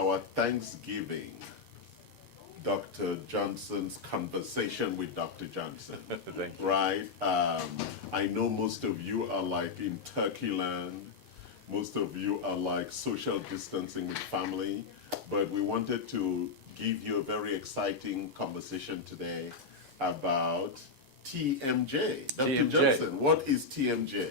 our Thanksgiving, Dr. Johnson's conversation with Dr. Johnson. Thank you. Right? I know most of you are like in Turkey land. Most of you are like social distancing with family. But we wanted to give you a very exciting conversation today about TMJ. Dr. TMJ. Johnson, what is TMJ?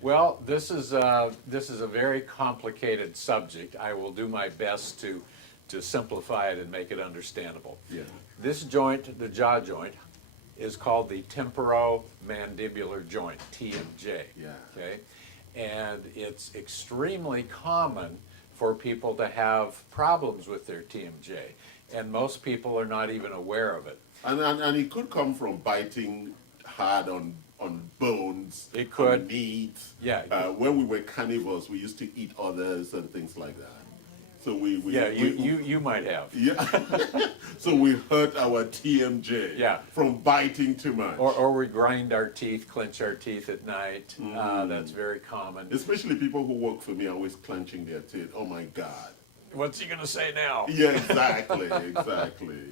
Well, this is a very complicated subject. I will do my best to simplify it and make it understandable. Yeah. This joint, the jaw joint, is called the temporomandibular joint, TMJ. Yeah. Okay, and it's extremely common for people to have problems with their TMJ, and most people are not even aware of it. And it could come from biting hard on bones, It could. on meat. Yeah. When we were carnivores, we used to eat others and things like that. So we You might have. yeah. So we hurt our TMJ. Yeah. From biting too much. Or we grind our teeth, clench our teeth at night. That's very common. Especially people who work for me are always clenching their teeth. Oh my God. What's he gonna say now? Yeah, exactly, exactly.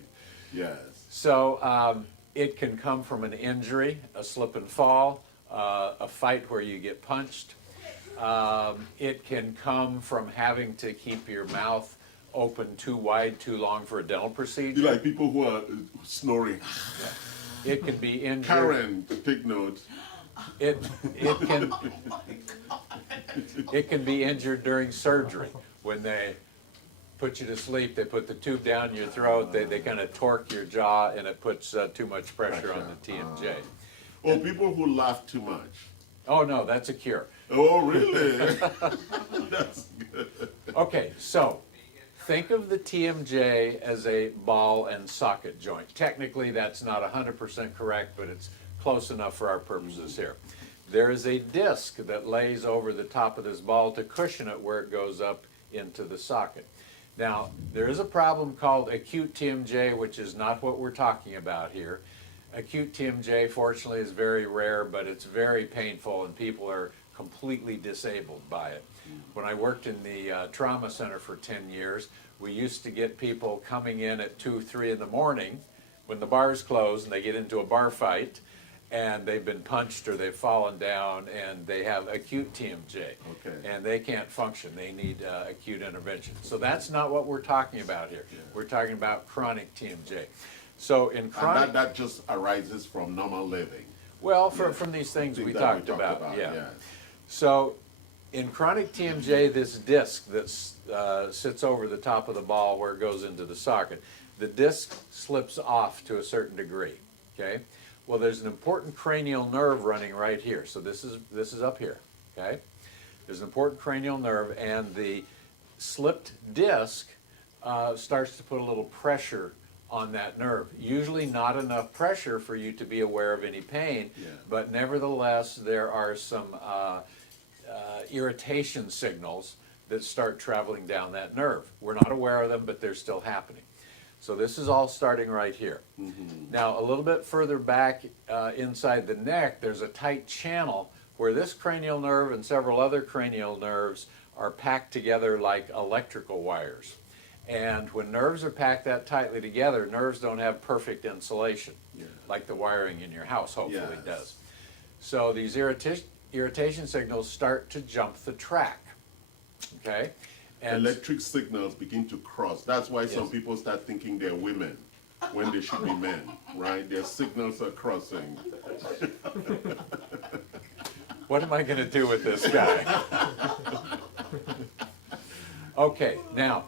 Yes. So it can come from an injury, a slip and fall, a fight where you get punched. It can come from having to keep your mouth open too wide, too long for a dental procedure. You like people who are snoring. It can be injured. Karen, take note. It can be injured during surgery when they put you to sleep. They put the tube down your throat. They kind of torque your jaw, and it puts too much pressure on the TMJ. Or people who laugh too much. Oh no, that's a cure. Oh, really? That's good. Okay, so think of the TMJ as a ball and socket joint. Technically, that's not 100% correct, but it's close enough for our purposes here. There is a disc that lays over the top of this ball to cushion it where it goes up into the socket. Now, there is a problem called acute TMJ, which is not what we're talking about here. Acute TMJ, fortunately, is very rare, but it's very painful, and people are completely disabled by it. When I worked in the trauma center for 10 years, we used to get people coming in at 2, 3 in the morning when the bars close and they get into a bar fight and they've been punched or they've fallen down and they have acute TMJ. Okay. And they can't function. They need acute intervention. So that's not what we're talking about here. Yeah. We're talking about chronic TMJ. So in chronic... And that just arises from normal living. Well, from these things we talked about, yeah. Yes. So, in chronic TMJ, this disc that sits over the top of the ball where it goes into the socket, the disc slips off to a certain degree, okay? Well, there's an important cranial nerve running right here. So this is up here, okay? There's an important cranial nerve, and the slipped disc starts to put a little pressure on that nerve. Usually not enough pressure for you to be aware of any pain, Yeah. but nevertheless there are some irritation signals that start traveling down that nerve. We're not aware of them, but they're still happening. So this is all starting right here. Mm-hmm. Now a little bit further back inside the neck, there's a tight channel where this cranial nerve and several other cranial nerves are packed together like electrical wires. And when nerves are packed that tightly together, nerves don't have perfect insulation, Yeah. like the wiring in your house hopefully Yes. does. So these irritation signals start to jump the track, okay? And Electric signals begin to cross. That's why some Yes. people start thinking they're women when they should be men, right? Their signals are crossing. what am I going to do with this guy? Okay, now,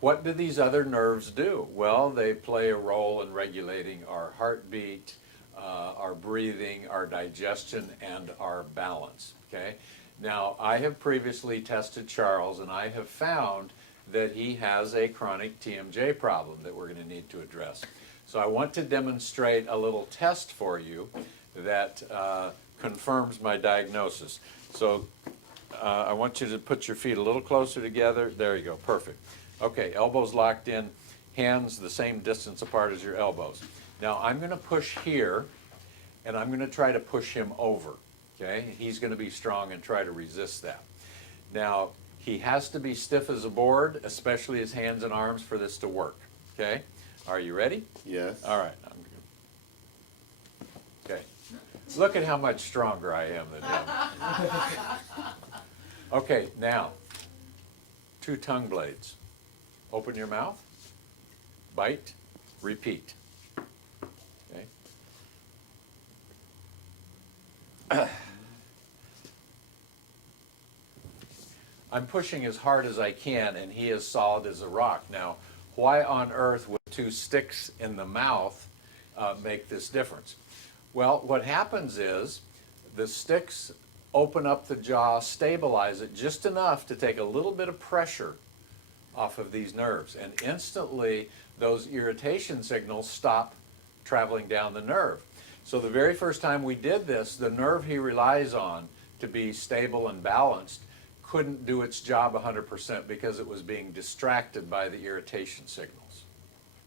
what do these other nerves do? Well, they play a role in regulating our heartbeat, our breathing, our digestion, and our balance, okay? Now, I have previously tested Charles, and I have found that he has a chronic TMJ problem that we're going to need to address. So I want to demonstrate a little test for you that confirms my diagnosis. So I want you to put your feet a little closer together. There you go, perfect. Okay, elbows locked in, hands the same distance apart as your elbows. Now I'm going to push here, and I'm going to try to push him over, okay? He's going to be strong and try to resist that. Now, He has to be stiff as a board, especially his hands and arms, for this to work. Okay? Are you ready? Yes. All right. Okay. Look at how much stronger I am than him. Okay, now, 2 tongue blades. Open your mouth, bite, repeat. Okay. I'm pushing as hard as I can, and he is solid as a rock. Now, why on earth would 2 sticks in the mouth make this difference? Well, what happens is the sticks open up the jaw, stabilize it just enough to take a little bit of pressure off of these nerves, and instantly those irritation signals stop traveling down the nerve. So the very first time we did this, the nerve he relies on to be stable and balanced couldn't do its job 100% because it was being distracted by the irritation signals.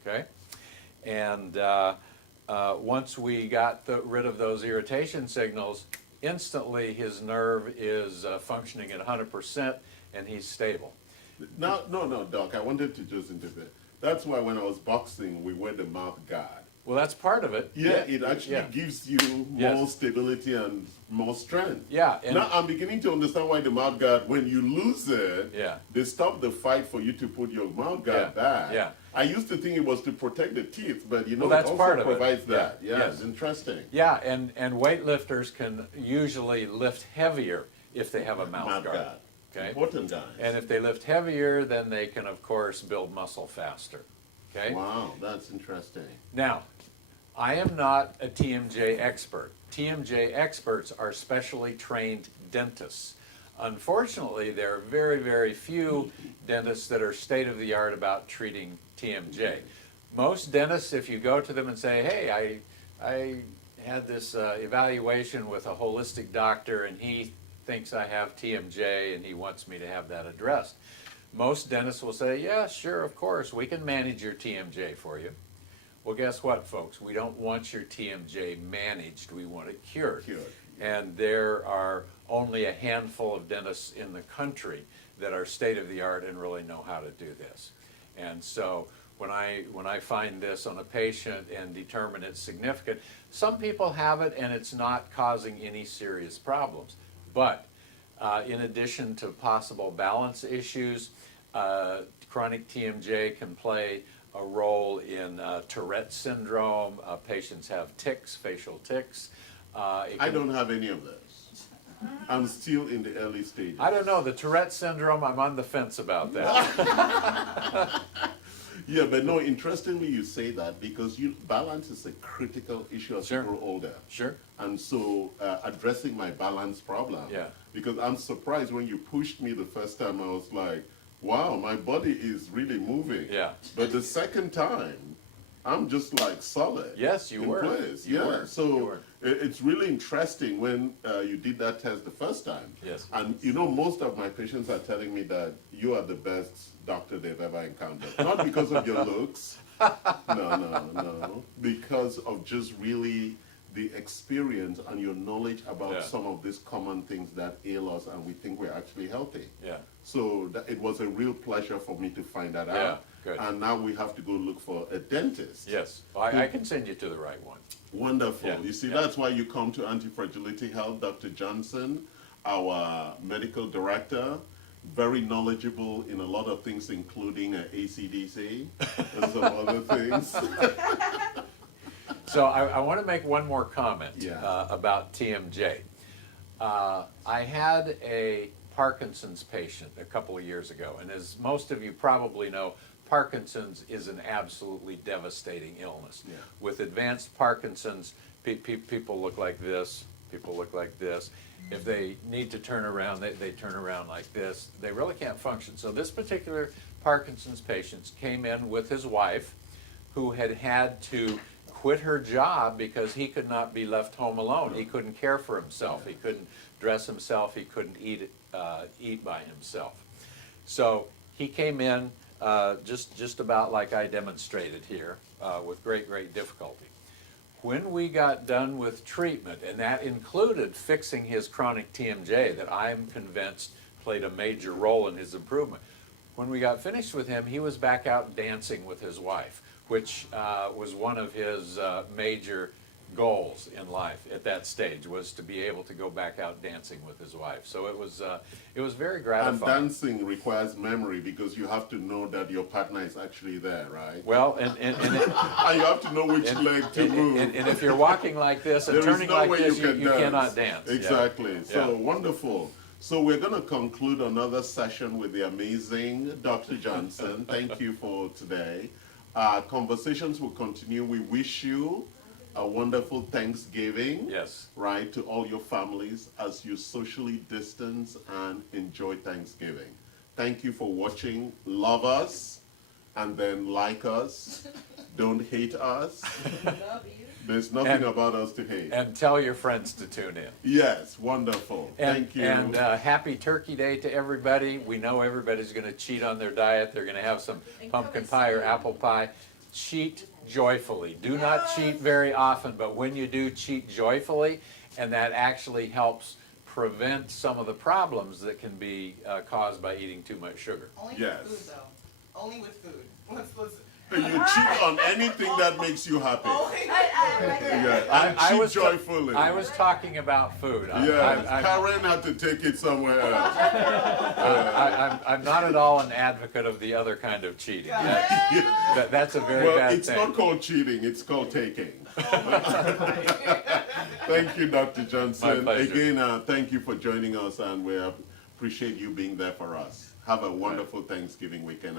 Okay? And once we got rid of those irritation signals, instantly his nerve is functioning at 100% and he's stable. No, Doc, I wanted to just interfere. That's why when I was boxing, we wear the mouth guard. Well, that's part of it. Yeah, it actually gives you more stability and more strength. Yeah. Now I'm beginning to understand why the mouth guard, when you lose it, Yeah. they stop the fight for you to put your mouth guard back. Yeah. I used to think it was to protect the teeth, but you know, Well, that's it also part of it. provides that. Yeah. Yeah, Yes. it's interesting. Yeah, and weightlifters can usually lift heavier if they have a mouth guard. Okay? Important, guys. And if they lift heavier, then they can, of course, build muscle faster. Okay? Wow, that's interesting. Now, I am not a TMJ expert. TMJ experts are specially trained dentists. Unfortunately, there are very, very few dentists that are state-of-the-art about treating TMJ. Most dentists, if you go to them and say, hey, I had this evaluation with a holistic doctor and he thinks I have TMJ and he wants me to have that addressed. Most dentists will say, yeah, sure, of course, we can manage your TMJ for you. Well, guess what, folks? We don't want your TMJ managed, we want it cured. And there are only a handful of dentists in the country that are state-of-the-art and really know how to do this. And so when I find this on a patient and determine it's significant, some people have it and it's not causing any serious problems. But in addition to possible balance issues, chronic TMJ can play a role in Tourette syndrome. Patients have tics, facial tics. I don't have any of this. I'm still in the early stages. I don't know, the Tourette syndrome, I'm on the fence about that. Yeah, but no, interestingly you say that because balance is a critical issue as you grow older. Sure. And so addressing my balance problem. Yeah. Because I'm surprised when you pushed me the first time, I was like, wow, my body is really moving. Yeah. But the second time, I'm just like solid. Yes, you were. Place. You yeah. were. So You were. it's really interesting when you did that test the first time. Yes. And you know, most of my patients are telling me that you are the best doctor they've ever encountered. Not because of your looks. No. Because of just really the experience and your knowledge about some of these common things that ail us and we think we're actually healthy. Yeah. So it was a real pleasure for me to find that out. Yeah, good. And now we have to go look for a dentist. Yes, I can send you to the right one. Wonderful. Yeah, You see, yeah. that's why you come to Anti-Fragility Health. Dr. Johnson, our medical director, very knowledgeable in a lot of things, including ACDC and some other things. So I want to make one more comment Yeah. about TMJ. I had a Parkinson's patient a couple of years ago, and as most of you probably know, Parkinson's is an absolutely devastating illness. Yeah. With advanced Parkinson's, people look like this, people look like this. If they need to turn around, they turn around like this. They really can't function. So this particular Parkinson's patient came in with his wife, who had to quit her job because he could not be left home alone. He couldn't care for himself. He couldn't dress himself. He couldn't eat by himself. So he came in just about like I demonstrated here with great difficulty. When we got done with treatment, and that included fixing his chronic TMJ that I'm convinced played a major role in his improvement. When we got finished with him, he was back out dancing with his wife, which was one of his major goals in life at that stage, was to be able to go back out dancing with his wife. So it was very And gratifying. dancing requires memory because you have to know that your partner is actually there, right? Well, and And you have to know which leg to move. and if you're walking like this and There is turning no like way this, you can you dance. cannot dance. Yeah. Exactly. So Yeah. wonderful. So we're going to conclude another session with the amazing Dr. Johnson. Thank you for today. Conversations will continue. We wish you a wonderful Thanksgiving. Yes. Right, to all your families as you socially distance and enjoy Thanksgiving. Thank you for watching. Love us and then like us. Don't hate us. Love you. There's nothing about us to hate. And tell your friends to tune in. Yes, wonderful. Thank you. And happy Turkey Day to everybody. We know everybody's going to cheat on their diet. They're going to have some pumpkin pie or apple pie. Cheat joyfully. Do not cheat very often, but when you do, cheat joyfully, and that actually helps prevent some of the problems that can be caused by eating too much sugar. Only Yes. with food, though. Only with food. Let's And you cheat on anything that makes you happy. only Yeah, and cheat joyfully. I was talking about food. Yes, Karen had to take it somewhere else. I'm not at all an advocate of the other kind of cheating. That's a very Well, bad it's thing. not called cheating, it's called taking. Thank you, Dr. Johnson. My pleasure. Again, thank you for joining us, and we appreciate you being there for us. Have a wonderful Thanksgiving weekend.